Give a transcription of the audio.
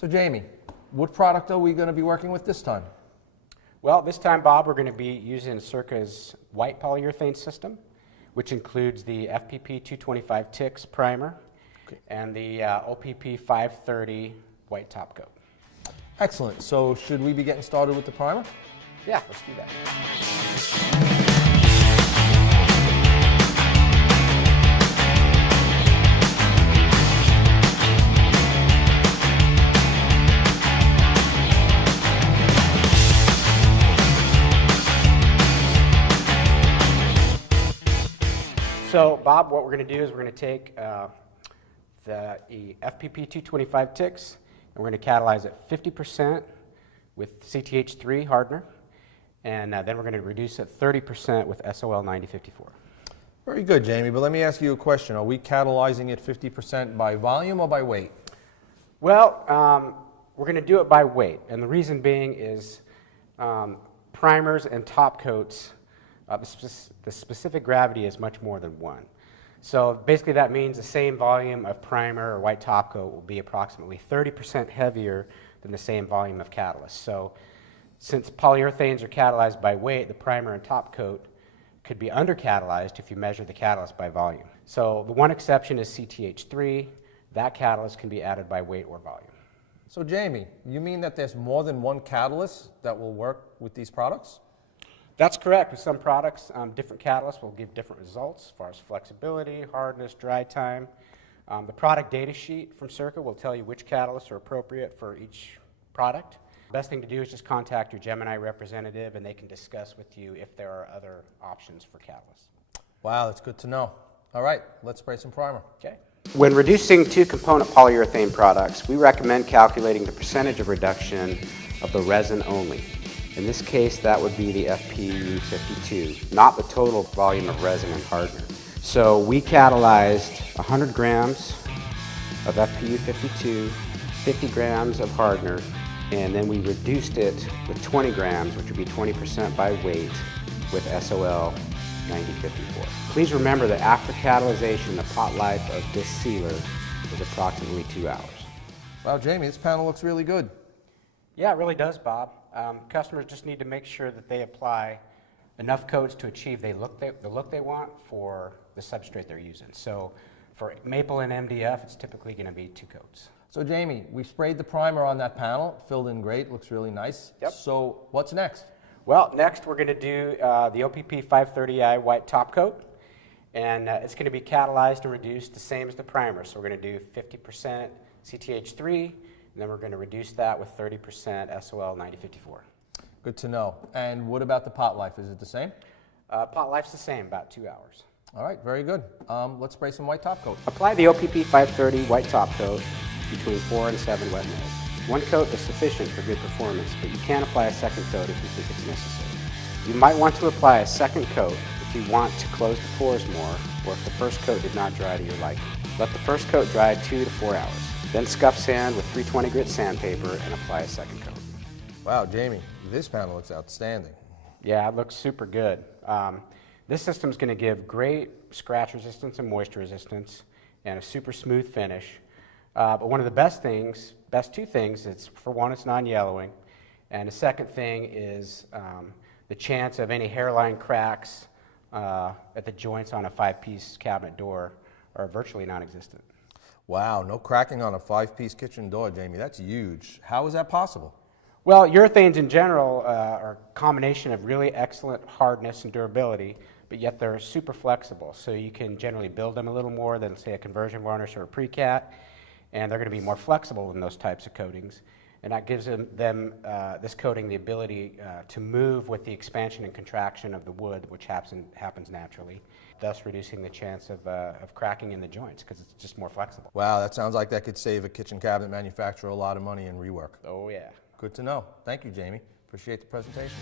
So Jamie, what product are we going to be working with this time? Well, this time, Bob, we're going to be using Sirca's white polyurethane system, which includes the FPP 225 Ticks primer and the OPP 530 White Topcoat. Excellent. So should we be getting started with the primer? Yeah, let's do that. So, Bob, what we're going to do is we're going to take the FPP 225 Ticks and we're going to catalyze it 50% with CTH3 hardener, and then we're going to reduce it 30% with SOL 9054. Very good, Jamie, but let me ask you a question. Are we catalyzing it 50% by volume or by weight? Well, we're going to do it by weight, and the reason being is primers and top coats, the specific gravity is much more than one. So basically that means the same volume of primer or white top coat will be approximately 30% heavier than the same volume of catalyst. So since polyurethanes are catalyzed by weight, the primer and top coat could be under-catalyzed if you measure the catalyst by volume. So the one exception is CTH3. That catalyst can be added by weight or volume. So Jamie, you mean that there's more than one catalyst that will work with these products? That's correct. With some products, different catalysts will give different results as far as flexibility, hardness, dry time. The product data sheet from Sirca will tell you which catalysts are appropriate for each product. The best thing to do is just contact your Gemini representative and they can discuss with you if there are other options for catalysts. Wow, that's good to know. All right, let's spray some primer. Okay. When reducing two-component polyurethane products, we recommend calculating the percentage of reduction of the resin only. In this case, that would be the FPU52, not the total volume of resin and hardener. So we catalyzed 100 grams of FPU52, 50 grams of hardener, and then we reduced it with 20 grams, which would be 20% by weight, with SOL 9054. Please remember that after catalyzation, the pot life of this sealer is approximately 2 hours. Wow, Jamie, this panel looks really good. Yeah, it really does, Bob. Customers just need to make sure that they apply enough coats to achieve the look they want for the substrate they're using. So for maple and MDF, it's typically going to be 2 coats. So Jamie, we sprayed the primer on that panel, filled in great, looks really nice. Yep. So what's next? Well, next we're going to do the OPP 530i White Topcoat, and it's going to be catalyzed and reduced the same as the primer. So we're going to do 50% CTH3, and then we're going to reduce that with 30% SOL 9054. Good to know. And what about the pot life? Is it the same? Pot life's the same, about 2 hours. All right, very good. Let's spray some white top coat. Apply the OPP 530 White Topcoat between 4 and 7 wet mills. 1 coat is sufficient for good performance, but you can apply a second coat if you think it's necessary. You might want to apply a second coat if you want to close the pores more, or if the first coat did not dry to your liking. Let the first coat dry 2 to 4 hours. Then scuff sand with 320 grit sandpaper and apply a second coat. Wow, Jamie, this panel looks outstanding. Yeah, it looks super good. This system's going to give great scratch resistance and moisture resistance and a super smooth finish. But one of the best two things, is for one, it's non-yellowing, and the second thing is the chance of any hairline cracks at the joints on a 5-piece cabinet door are virtually non-existent. Wow, no cracking on a 5-piece kitchen door, Jamie. That's huge. How is that possible? Well, urethanes in general are a combination of really excellent hardness and durability, but yet they're super flexible. So you can generally build them a little more than, say, a conversion varnish or a pre-cat, and they're going to be more flexible than those types of coatings. And that gives this coating the ability to move with the expansion and contraction of the wood, which happens naturally, thus reducing the chance of cracking in the joints because it's just more flexible. Wow, that sounds like that could save a kitchen cabinet manufacturer a lot of money in rework. Oh, yeah. Good to know. Thank you, Jamie. Appreciate the presentation.